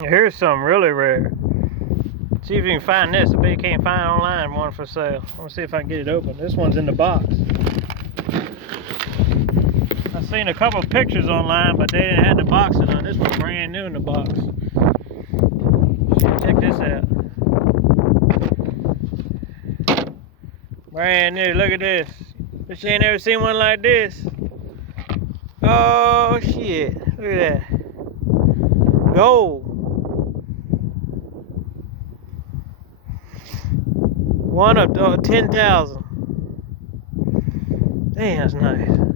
Here's something really rare. See if you can find this. I bet you can't find online one for sale. I'm gonna see if I can get it open. This one's in the box. I've seen a couple of pictures online, but they didn't have the boxing on. This one's brand new in the box. Check this out. Brand new. Look at this. But you ain't never seen one like this. Oh shit. Look at that. Gold. One of 10,000. Damn, that's nice.